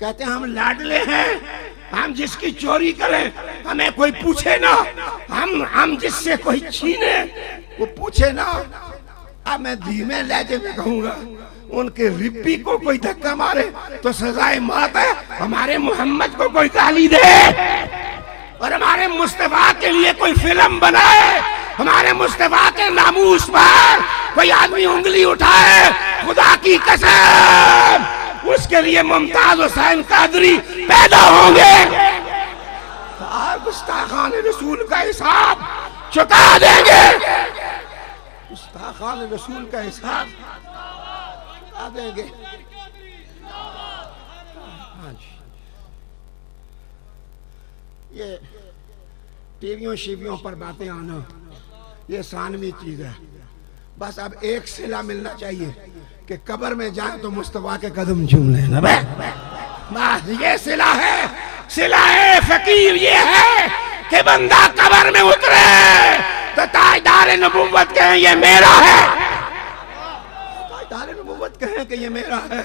کہتے ہیں ہم لاڈلے ہیں، ہم جس کی چوری کریں ہمیں کوئی پوچھے نہ، ہم جس سے کوئی چھینے وہ پوچھے نہ۔ اب میں دھیمے لہجے میں کہوں گا، ان کے رپی کو کوئی دھکا مارے تو سزائے موت ہے، ہمارے محمد کو کوئی گالی دے اور ہمارے مصطفیٰ کے لیے کوئی فلم بنائے، ہمارے مصطفیٰ کے ناموس پر کوئی آدمی انگلی اٹھائے، خدا کی قسم اس کے لیے ممتاز حسین قادری پیدا ہوں گے اور گستاخان رسول کا حساب چکا دیں گے، گستاخان رسول کا حساب چکا دیں گے۔ یہ ٹی ویوں شیویوں پر باتیں آنا یہ ثانوی چیز ہے، بس اب ایک صلہ ملنا چاہیے کہ قبر میں جائیں تو مصطفیٰ کے قدم چوم لینا، بس یہ صلہ ہے، صلہ فقیر یہ ہے کہ بندہ قبر میں اترے تو تاجدار نبوت کہیں یہ میرا ہے، تاجدار نبوت کہیں کہ یہ میرا ہے۔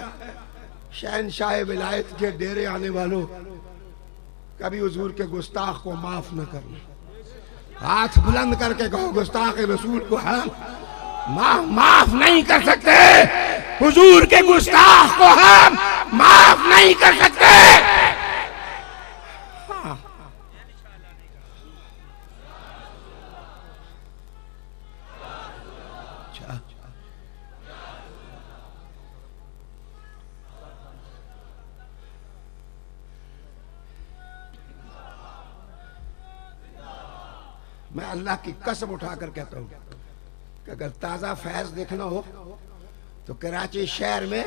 شہنشاہ ولایت کے ڈیرے آنے والوں کبھی حضور کے گستاخ کو معاف نہ کرنا، ہاتھ بلند کر کے کہو گستاخ رسول کو ہم معاف نہیں کر سکتے، حضور کے گستاخ کو ہم معاف نہیں کر سکتے۔ میں اللہ کی قسم اٹھا کر کہتا ہوں کہ اگر تازہ فیض دیکھنا ہو تو کراچی شہر میں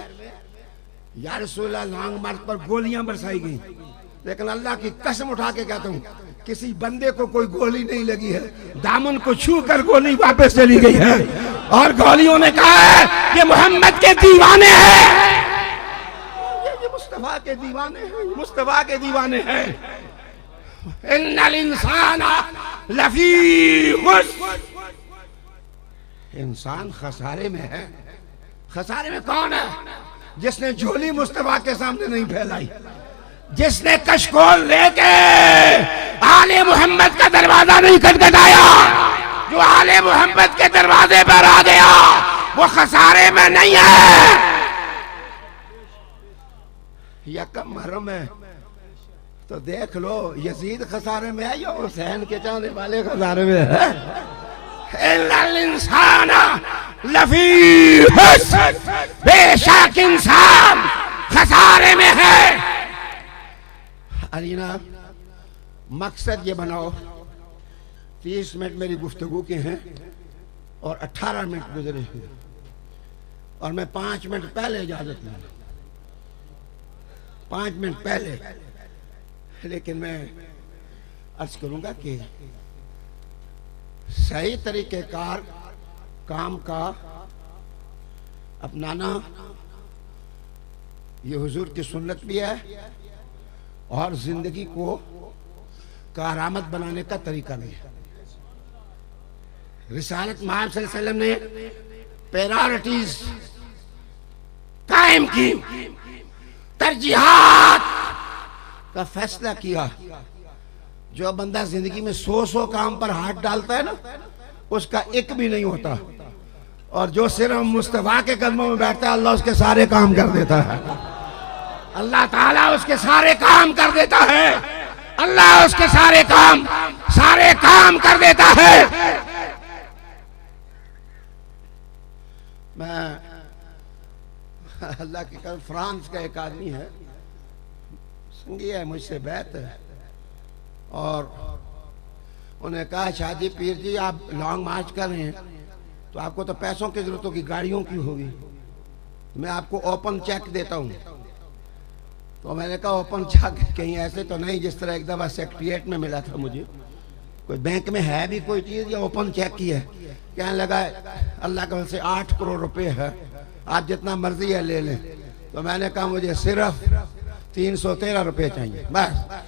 یا رسول اللہ لانگ مارچ پر گولیاں برسائی گئیں، لیکن اللہ کی قسم اٹھا کے کہتا ہوں کسی بندے کو کوئی گولی نہیں لگی ہے، دامن کو چھو کر گولی واپس چلی گئی ہے اور گولیوں نے کہا ہے یہ محمد کے دیوانے ہیں، یہ مصطفیٰ کے دیوانے ہیں، مصطفیٰ کے دیوانے ہیں۔ ان الانسان لفی خسر، انسان خسارے میں ہے۔ خسارے میں کون ہے؟ جس نے جھولی مصطفیٰ کے سامنے نہیں پھیلائی، جس نے کشکول لے کے آل محمد کا دروازہ نہیں کھٹکھٹایا، جو آل محمد کے دروازے پر آ گیا وہ خسارے میں نہیں ہے۔ یکم محرم ہے تو دیکھ لو یزید خسارے میں ہے یا حسین کے چاہنے والے خسارے میں ہے۔ ان الانسان لفی خسر، بے شک انسان خسارے میں ہے۔ علینا مقصد یہ بناؤ 30 منٹ میری گفتگو کے ہیں اور 18 منٹ گزرے ہیں اور میں 5 منٹ پہلے اجازت لوں، 5 منٹ پہلے، لیکن میں عرض کروں گا کہ صحیح طریقہ کار کام کا اپنانا یہ حضور کی سنت بھی ہے اور زندگی کو کارآمد بنانے کا طریقہ بھی ہے۔ رسالت محمد صلی اللہ علیہ وسلم نے پریارٹیز قائم کی، ترجیحات کا فیصلہ کیا۔ جو بندہ زندگی میں 100 کام پر ہاتھ ڈالتا ہے نا اس کا ایک بھی نہیں ہوتا، اور جو صرف مصطفیٰ کے قدموں میں بیٹھتا ہے اللہ اس کے سارے کام کر دیتا ہے، اللہ تعالیٰ اس کے سارے کام کر دیتا ہے، اللہ اس کے سارے کام کر دیتا ہے۔ میں اللہ کی قسم فرانس کا ایک آدمی ہے، سنگی ہے، مجھ سے بیعت ہے، اور انہیں کہا شادی پیر جی آپ لانگ مارچ کر رہے ہیں تو آپ کو تو پیسوں کی ضرورت ہوگی، گاڑیوں کی ہوگی، میں آپ کو اوپن چیک دیتا ہوں۔ تو میں نے کہا اوپن چیک کہیں ایسے تو نہیں جس طرح ایک دفعہ سیکریٹریٹ میں ملا تھا مجھے، کوئی بینک میں ہے بھی کوئی چیز یا اوپن چیک کی ہے؟ کہنے لگا اللہ کے فضل سے 8 کروڑ روپے ہے، آپ جتنا مرضی ہے لے لیں۔ تو میں نے کہا مجھے صرف 313 روپے چاہیے، بس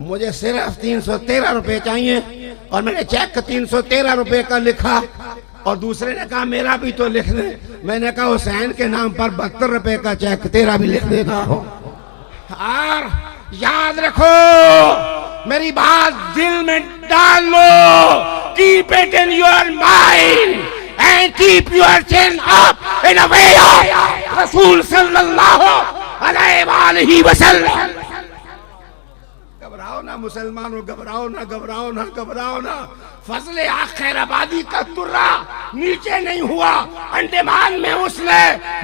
مجھے صرف 313 روپے چاہیے، اور میں نے چیک 313 روپے کا لکھا، اور دوسرے نے کہا میرا بھی تو لکھ دیں۔ میں نے کہا حسین کے نام پر 72 روپے کا چیک تیرا بھی لکھ دیتا ہوں۔ اور یاد رکھو میری بات دل میں ڈال لو. Keep it in your mind and keep your chin up in a way of رسول صلی اللہ علیہ وآلہ وسلم. گھبراؤ نہ مسلمانوں، گھبراؤ نہ، گھبراؤ نہ، گھبراؤ نہ. فضل آخر آبادی کا ترا نیچے نہیں ہوا. انڈمان میں اس نے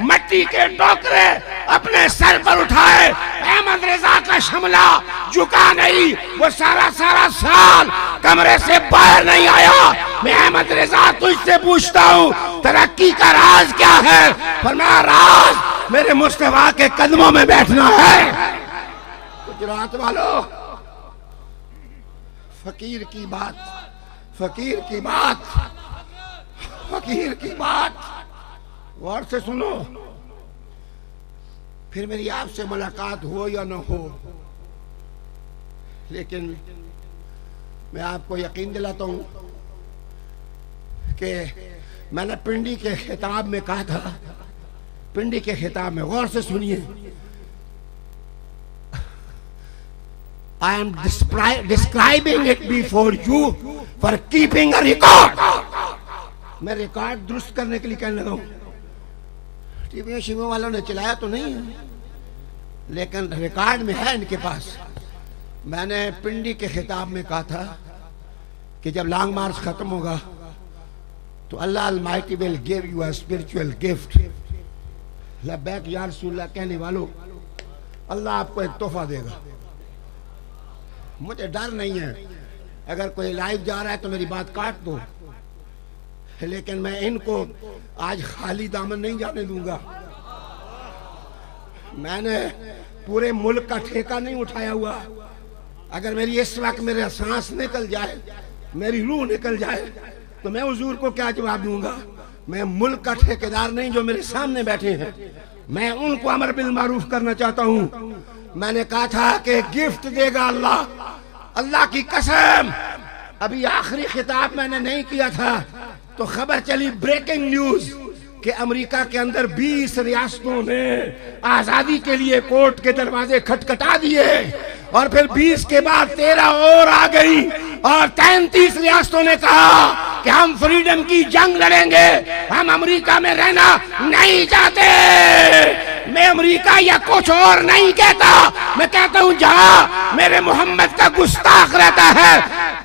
مٹی کے ٹوکرے اپنے سر پر اٹھائے. احمد رضا کا شملہ جھکا نہیں، وہ سارا سال کمرے سے باہر نہیں آیا. میں احمد رضا تجھ سے پوچھتا ہوں ترقی کا راز کیا ہے؟ فرمایا راز میرے مصطفیٰ کے قدموں میں بیٹھنا ہے. گجرات والو، فقیر کی بات، فقیر کی بات، فقیر کی بات غور سے سنو. پھر میری آپ سے ملاقات ہو یا نہ ہو، لیکن میں آپ کو یقین دلاتا ہوں کہ میں نے پنڈی کے خطاب میں کہا تھا، پنڈی کے خطاب میں غور سے سنیے. I am describing it before you for keeping a record. میں ریکارڈ درست کرنے کے لیے کہنے لگا ہوں. ٹی وی شیووں والوں نے چلایا تو نہیں ہے، لیکن ریکارڈ میں ہے ان کے پاس. میں نے پنڈی کے خطاب میں کہا تھا کہ جب لانگ مارچ ختم ہوگا تو اللہ Almighty will give you a spiritual gift. لبیک یا رسول اللہ کہنے والوں، اللہ آپ کو ایک تحفہ دے گا. مجھے ڈر نہیں ہے، اگر کوئی لائیو جا رہا ہے تو میری بات کاٹ دو، لیکن میں ان کو آج خالی دامن نہیں جانے دوں گا. میں نے پورے ملک کا ٹھیکہ نہیں اٹھایا ہوا. اگر میری اس وقت میرا سانس نکل جائے، میری روح نکل جائے، تو میں حضور کو کیا جواب دوں گا؟ میں ملک کا ٹھیکیدار نہیں جو میرے سامنے بیٹھے ہیں. میں ان کو امر بالمعروف کرنا چاہتا ہوں. میں نے کہا تھا کہ گفٹ دے گا اللہ. اللہ کی قسم ابھی آخری خطاب میں نے نہیں کیا تھا تو خبر چلی بریکنگ نیوز کہ امریکہ کے اندر 20 ریاستوں نے آزادی کے لیے کورٹ کے دروازے کھٹکھٹا دیے، اور پھر 20 کے بعد 13 اور آ گئی، اور 33 ریاستوں نے کہا کہ ہم فریڈم کی جنگ لڑیں گے، ہم امریکہ میں رہنا نہیں چاہتے. میں امریکہ یا کچھ اور نہیں کہتا، میں کہتا ہوں جہاں میرے محمد کا گستاخ رہتا ہے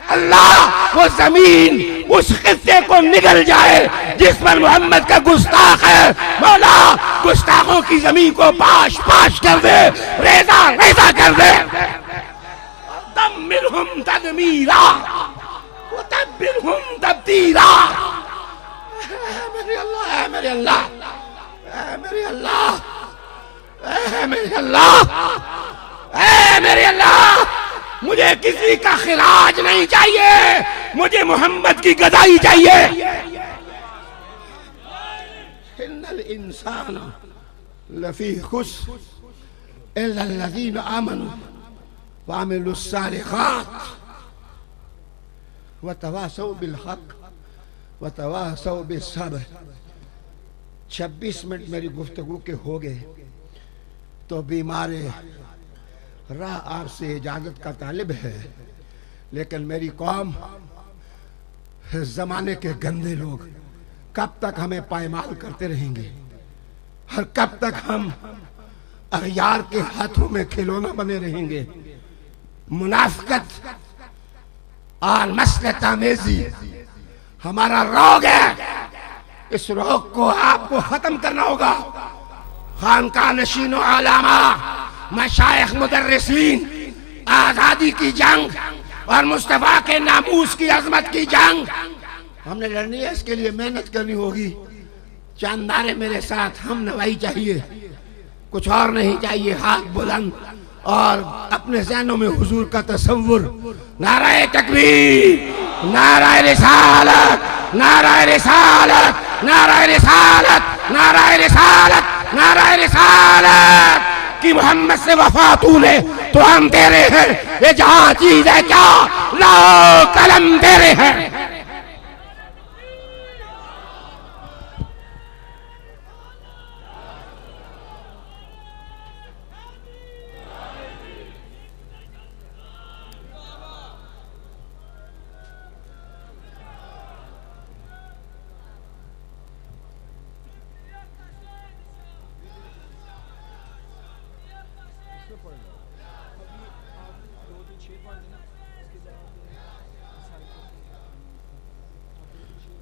اللہ وہ زمین اس خطے کو نگل جائے جس پر محمد کا گستاخ ہے. مولا گستاخوں کی زمین کو پاش پاش کر دے، ریزہ ریزہ کر دے. دمرہم تدمیرا وتبرہم تبدیرا. اے میرے اللہ، اے میرے اللہ، اے میرے اللہ، اے میرے اللہ، اے میرے اللہ. مجھے کسی کا خراج نہیں چاہیے، مجھے محمد کی گدائی چاہیے. ان الانسان لفی خسر الا الذین آمنوا وعملوا الصالحات وتواصوا بالحق وتواصوا بالصبر. 26 منٹ میری گفتگو کے ہو گئے تو بیمار راہ آپ سے اجازت کا طالب ہے، لیکن میری قوم، زمانے کے گندے لوگ کب تک ہمیں پائمال کرتے رہیں گے، اور کب تک ہم اغیار کے ہاتھوں میں کھلونا بنے رہیں گے. منافقت اور مسلط آمیزی ہمارا روگ ہے. اس روگ کو آپ کو ختم کرنا ہوگا. خانقاہ نشین و علامہ، مشائخ، مدرسین، آزادی کی جنگ اور مصطفیٰ کے ناموس کی عظمت کی جنگ ہم نے لڑنی ہے. اس کے لیے محنت کرنی ہوگی. چند نعرے میرے ساتھ ہم نوائی چاہیے، کچھ اور نہیں چاہیے. ہاتھ بلند اور اپنے ذہنوں میں حضور کا تصور. نعرہ تکبیر، نعرہ رسالت، نعرہ رسالت، نعرہ رسالت، نعرہ رسالت، نعرہ رسالت. کہ محمد سے وفا تو نے تو ہم تیرے ہیں، یہ جہاں چیز ہے کیا لا قلم تیرے ہیں.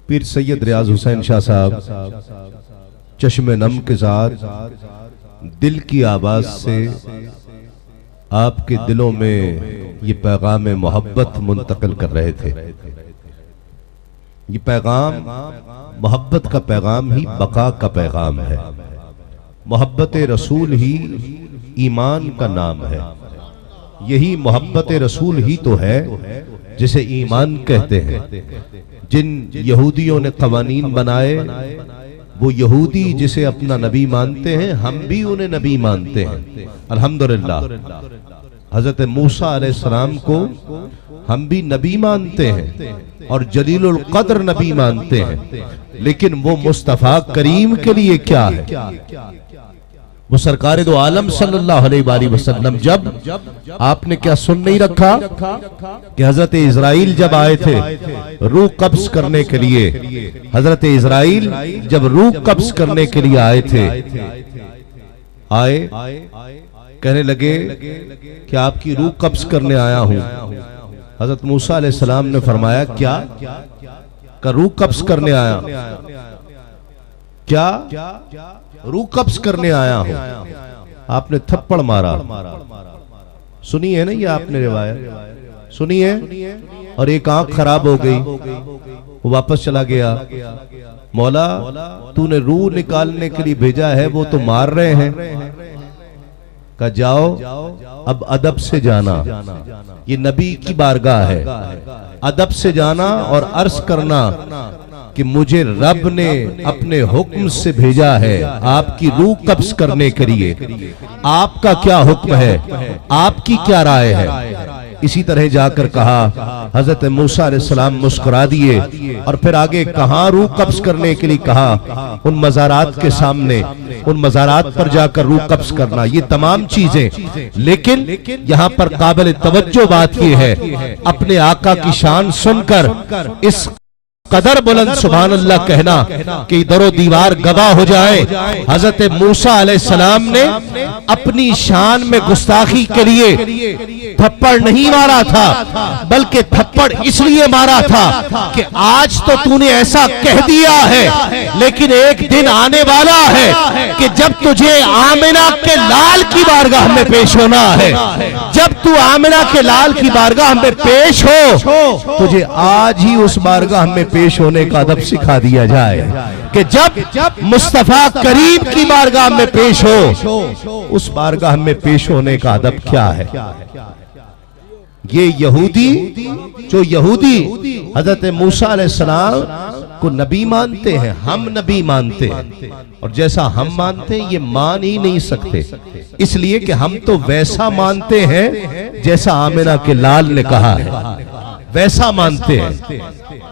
پیر سید ریاض حسین شاہ صاحب چشم نم کے ساتھ دل کی آواز سے آپ کے دلوں میں یہ پیغام محبت منتقل کر رہے تھے. یہ پیغام محبت کا پیغام ہی بقا کا پیغام ہے. محبت رسول ہی ایمان کا نام ہے. یہی محبت رسول ہی تو ہے جسے ایمان کہتے ہیں. جن یہودیوں نے قوانین بنائے وہ یہودی جسے اپنا نبی مانتے ہیں ہم بھی انہیں نبی مانتے ہیں. الحمدللہ حضرت موسیٰ علیہ السلام کو ہم بھی نبی مانتے ہیں اور جلیل القدر نبی مانتے ہیں. لیکن وہ مصطفیٰ کریم کے لیے کیا ہے؟ وہ سرکار دو عالم صلی اللہ علیہ وآلہ وسلم جب آپ نے کیا سن نہیں رکھا کہ حضرت اسرائیل جب آئے تھے روح قبض کرنے کے لیے، حضرت اسرائیل جب روح قبض کرنے کے لیے آئے تھے، آئے کہنے لگے کہ آپ کی روح قبض کرنے آیا ہوں. حضرت موسیٰ علیہ السلام نے فرمایا کیا کہ روح قبض کرنے آیا؟ کیا روح قبض کرنے آیا ہوں؟ آپ نے تھپڑ مارا. سنی ہے نا یہ آپ نے روایت سنی ہے؟ اور ایک آنکھ خراب ہو گئی، وہ واپس چلا گیا. مولا تو نے روح نکالنے کے لیے بھیجا ہے، وہ تو مار رہے ہیں. کہا جاؤ اب ادب سے جانا، یہ نبی کی بارگاہ ہے. ادب سے جانا اور عرض کرنا کہ مجھے رب نے اپنے حکم سے بھیجا ہے آپ کی روح قبض کرنے کے لیے. آپ کا کیا حکم ہے؟ آپ کی کیا رائے ہے؟ اسی طرح جا کر کہا. حضرت موسیٰ علیہ السلام مسکرا دیے اور پھر آگے کہاں روح قبض کرنے کے لیے کہا؟ ان مزارات کے سامنے، ان مزارات پر جا کر روح قبض کرنا. یہ تمام چیزیں، لیکن یہاں پر قابل توجہ بات یہ ہے اپنے آقا کی شان سن کر اس قدر بلند سبحان اللہ کہنا کہ در و دیوار گواہ ہو جائے. حضرت موسیٰ علیہ السلام نے اپنی شان میں گستاخی کے لیے تھپڑ نہیں مارا تھا، بلکہ تھپڑ اس لیے مارا تھا کہ آج تو نے ایسا کہہ دیا ہے، لیکن ایک دن آنے والا ہے کہ جب تجھے آمنہ کے لال کی بارگاہ میں پیش ہونا ہے. جب تو آمنہ کے لال کی بارگاہ میں پیش ہو، تجھے آج ہی اس بارگاہ میں پیش ہونے کا ادب سکھا دیا جائے کہ جب مصطفیٰ کریم کی بارگاہ میں پیش ہو، اس بارگاہ میں پیش ہونے کا ادب کیا ہے. یہ یہودی جو یہودی حضرت موسیٰ علیہ السلام کو نبی مانتے ہیں، ہم نبی مانتے ہیں، اور جیسا ہم مانتے ہیں یہ مان ہی نہیں سکتے، اس لیے کہ ہم تو ویسا مانتے ہیں جیسا آمنہ کے لال نے کہا ہے، ویسا مانتے ہیں.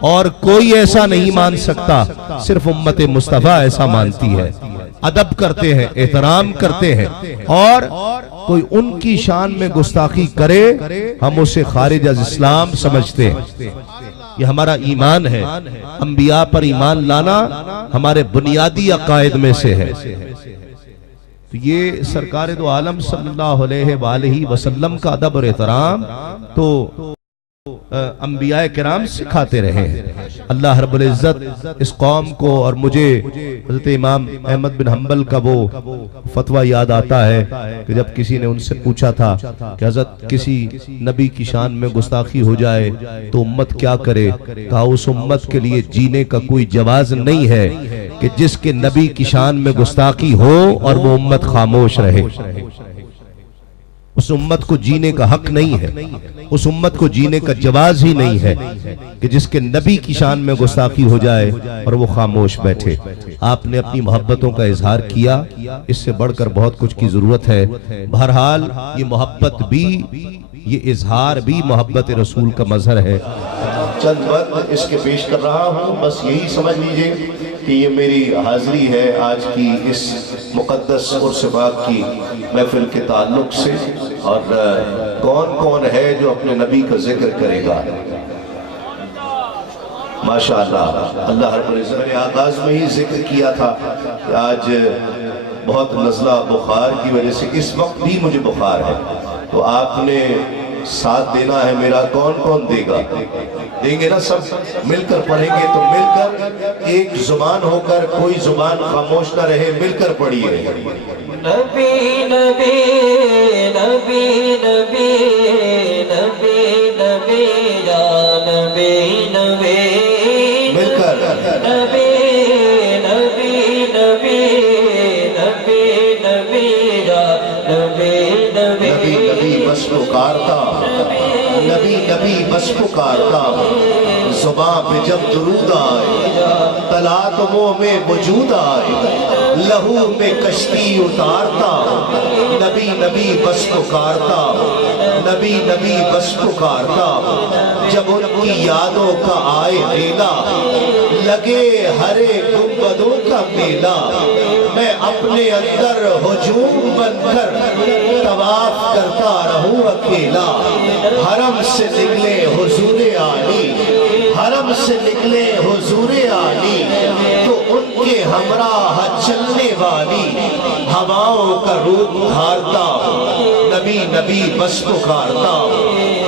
اور کوئی ایسا نہیں مان سکتا، صرف امت مصطفیٰ ایسا مانتی ہے. ادب کرتے ہیں، احترام کرتے ہیں، اور کوئی ان کی شان میں گستاخی کرے ہم اسے خارج از اسلام سمجھتے ہیں. یہ ہمارا ایمان ہے. انبیاء پر ایمان لانا ہمارے بنیادی عقائد میں سے ہے. تو یہ سرکار دو عالم صلی اللہ علیہ وآلہ وسلم کا ادب اور احترام تو انبیاء کرام سکھاتے رہے ہیں. اللہ رب العزت اس قوم کو اور مجھے حضرت امام احمد بن حنبل کا وہ فتویٰ یاد آتا ہے کہ جب کسی نے ان سے پوچھا تھا کہ حضرت کسی نبی کی شان میں گستاخی ہو جائے تو امت کیا کرے؟ کہا اس امت کے لیے جینے کا کوئی جواز نہیں ہے کہ جس کے نبی کی شان میں گستاخی ہو اور وہ امت خاموش رہے. اس امت کو جینے کا حق نہیں ہے، اس امت کو جینے کا جواز ہی نہیں ہے کہ جس کے نبی کی شان میں گستاخی ہو جائے اور وہ خاموش بیٹھے. آپ نے اپنی محبتوں کا اظہار کیا، اس سے بڑھ کر بہت کچھ کی ضرورت ہے. بہرحال یہ محبت بھی، یہ اظہار بھی محبت رسول کا مظہر ہے. چند وقت اس کے پیش کر رہا ہوں، بس یہی سمجھ لیجئے کہ یہ میری حاضری ہے آج کی اس مقدس عرس پاک کی محفل کے تعلق سے. اور کون کون ہے جو اپنے نبی کا ذکر کرے گا؟ ماشاءاللہ. اللہ رب العزت نے آغاز میں ہی ذکر کیا تھا کہ آج بہت نزلہ بخار کی وجہ سے اس وقت بھی مجھے بخار ہے، تو آپ نے ساتھ دینا ہے میرا، کون کون دے گا؟ دیں گے نا سب مل کر پڑھیں گے، تو مل کر ایک زبان ہو کر، کوئی زبان خاموش نہ رہے، مل کر پڑھیے۔ نبی نبی نبی نبی نبی نبی یا نبی نبی مل کر نبی نبی نبی نبی نبی یا نبی نبی نبی نبی بس پکارتا، نبی نبی بس پکارتا، زباں پہ جب درود آئے، طلعت منہ میں وجود آئے، لہو میں کشتی اتارتا، نبی نبی بس پکارتا، نبی نبی بس پکارتا، جب ان کی یادوں کا آئے میلہ، لگے ہرے گنبدوں کا میلہ، میں اپنے اندر ہجوم بن کر طواف کرتا رہوں اکیلا، حرم سے نکلے حضور عالی، حرم سے نکلے حضور عالی، تو ان کے ہمراہ چلنے والی ہواؤں کا روپ دھارتا ہوں، نبی نبی بس پکارتا ہوں،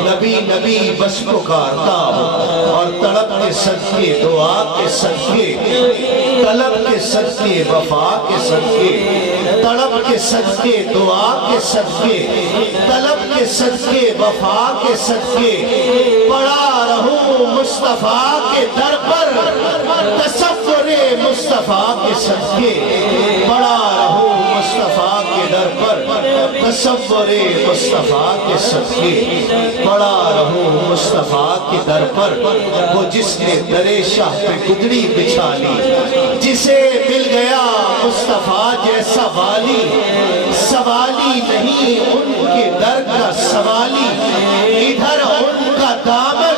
نبی نبی بس پکارتا ہوں، اور تڑپ کے صدقے، دعا کے صدقے، طلب کے صدقے، وفا کے صدقے، تڑپ کے صدقے، دعا کے صدقے، طلب کے صدقے، وفا کے صدقے، پڑا رہوں مصطفیٰ کے در پر، تصور مصطفیٰ کے صدقے، پڑا رہوں مصطفیٰ کے در پر، تصور مصطفیٰ کے صدقے، پڑا رہوں مصطفیٰ کے در پر، وہ جس نے در شاہ پہ گدڑی بچھا لی، جسے مل گیا مصطفیٰ جیسا والی، سوالی نہیں ان کے در کا سوالی، ادھر ان کا دامن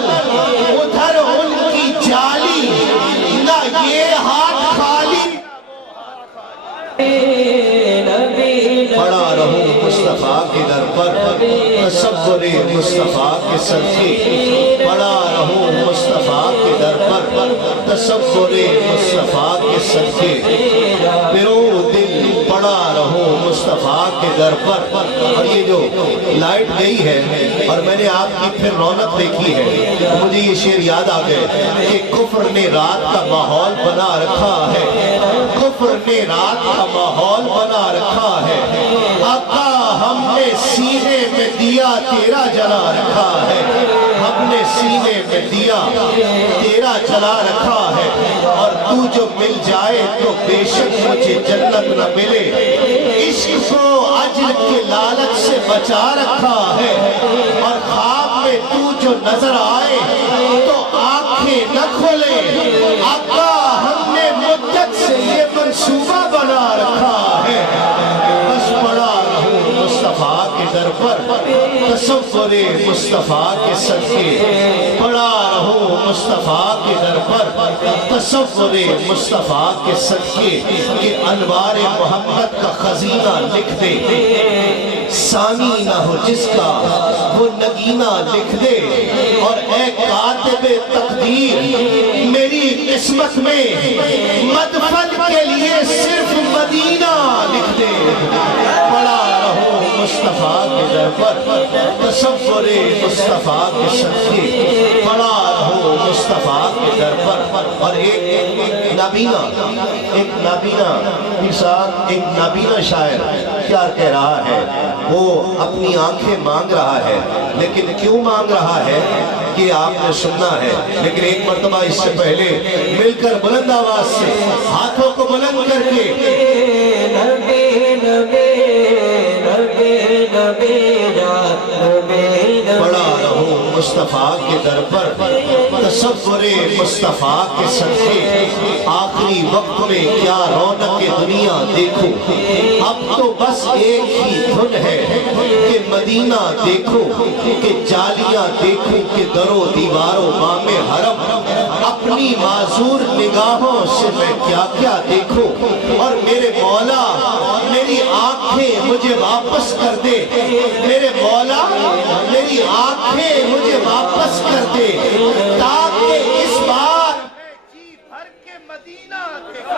ادھر ان کی جالی، نہ یہ ہاتھ خالی، پڑا رہوں مصطفیٰ کے در پر، تصور مصطفیٰ کے صدقے، پڑا رہوں مصطفیٰ کے در پر، تصور مصطفیٰ کے صدقے، پھروں دل پڑا رہوں مصطفیٰ کے در پر۔ اور یہ جو لائٹ گئی ہے اور میں نے آپ کی پھر رونق دیکھی ہے، تو مجھے یہ شعر یاد آ گئے کہ کفر نے رات کا ماحول بنا رکھا ہے، کفر نے رات کا ماحول بنا رکھا ہے، آقا ہم نے سینے میں دیا تیرا جلا رکھا ہے، ہم نے سینے میں دیا تیرا جلا رکھا ہے، اور تو جو مل جائے تو بے شک مجھے جنت نہ ملے، عشق کو اجر کے لالچ سے بچا رکھا ہے، اور خواب میں تو جو نظر آئے تو آنکھیں نہ کھولے، آقا ہم نے مدت سے یہ منصوبہ بنا رکھا ہے، بس پڑا رہوں مصطفیٰ کے در پر، تصور مصطفیٰ کے صدقے، پڑا رہوں مصطفیٰ کے در پر، تصور مصطفیٰ کے صدقے، کہ انوار محمد کا خزینہ لکھ دے، ثانی نہ ہو جس کا وہ نگینہ لکھ دے، اور اے کاتب تقدیر میری قسمت میں مدفن کے لیے صرف مدینہ لکھ دے، پڑا رہوں مصطفیٰ کے در پر، تصور مصطفیٰ کے صدقے، پڑا رہوں مصطفیٰ کے در پر۔ اور ایک نابینا شاعر کیا کہہ رہا ہے، وہ اپنی آنکھیں مانگ رہا ہے، لیکن کیوں مانگ رہا ہے کہ آپ نے سننا ہے، لیکن ایک مرتبہ اس سے پہلے مل کر بلند آواز سے ہاتھوں کو بلند کر کے نبی نبی نبی نبی یا نبی پڑا رہوں مصطفیٰ کے در پر، تصور مصطفیٰ کے صدقے، آخری وقت میں کیا رونق دنیا دیکھو، اب تو بس ایک ہی دھن ہے کہ مدینہ دیکھو، کہ جالیاں دیکھو، کہ در و دیواروں بام حرم، اپنی معذور نگاہوں سے میں کیا کیا دیکھوں، اور میرے مولا میری آنکھیں مجھے واپس کر دے، میرے مولا میری آنکھیں مجھے واپس کر دے، تاکہ اس بار میں جی بھر کے مدینہ دیکھوں۔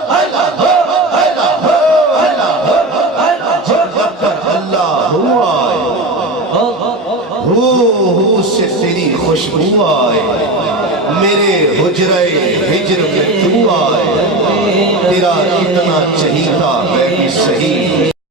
خوشبو آئے میرے حجرے ہجر میں تو آئے تیرا اتنا چہیتا میں بھی صحیح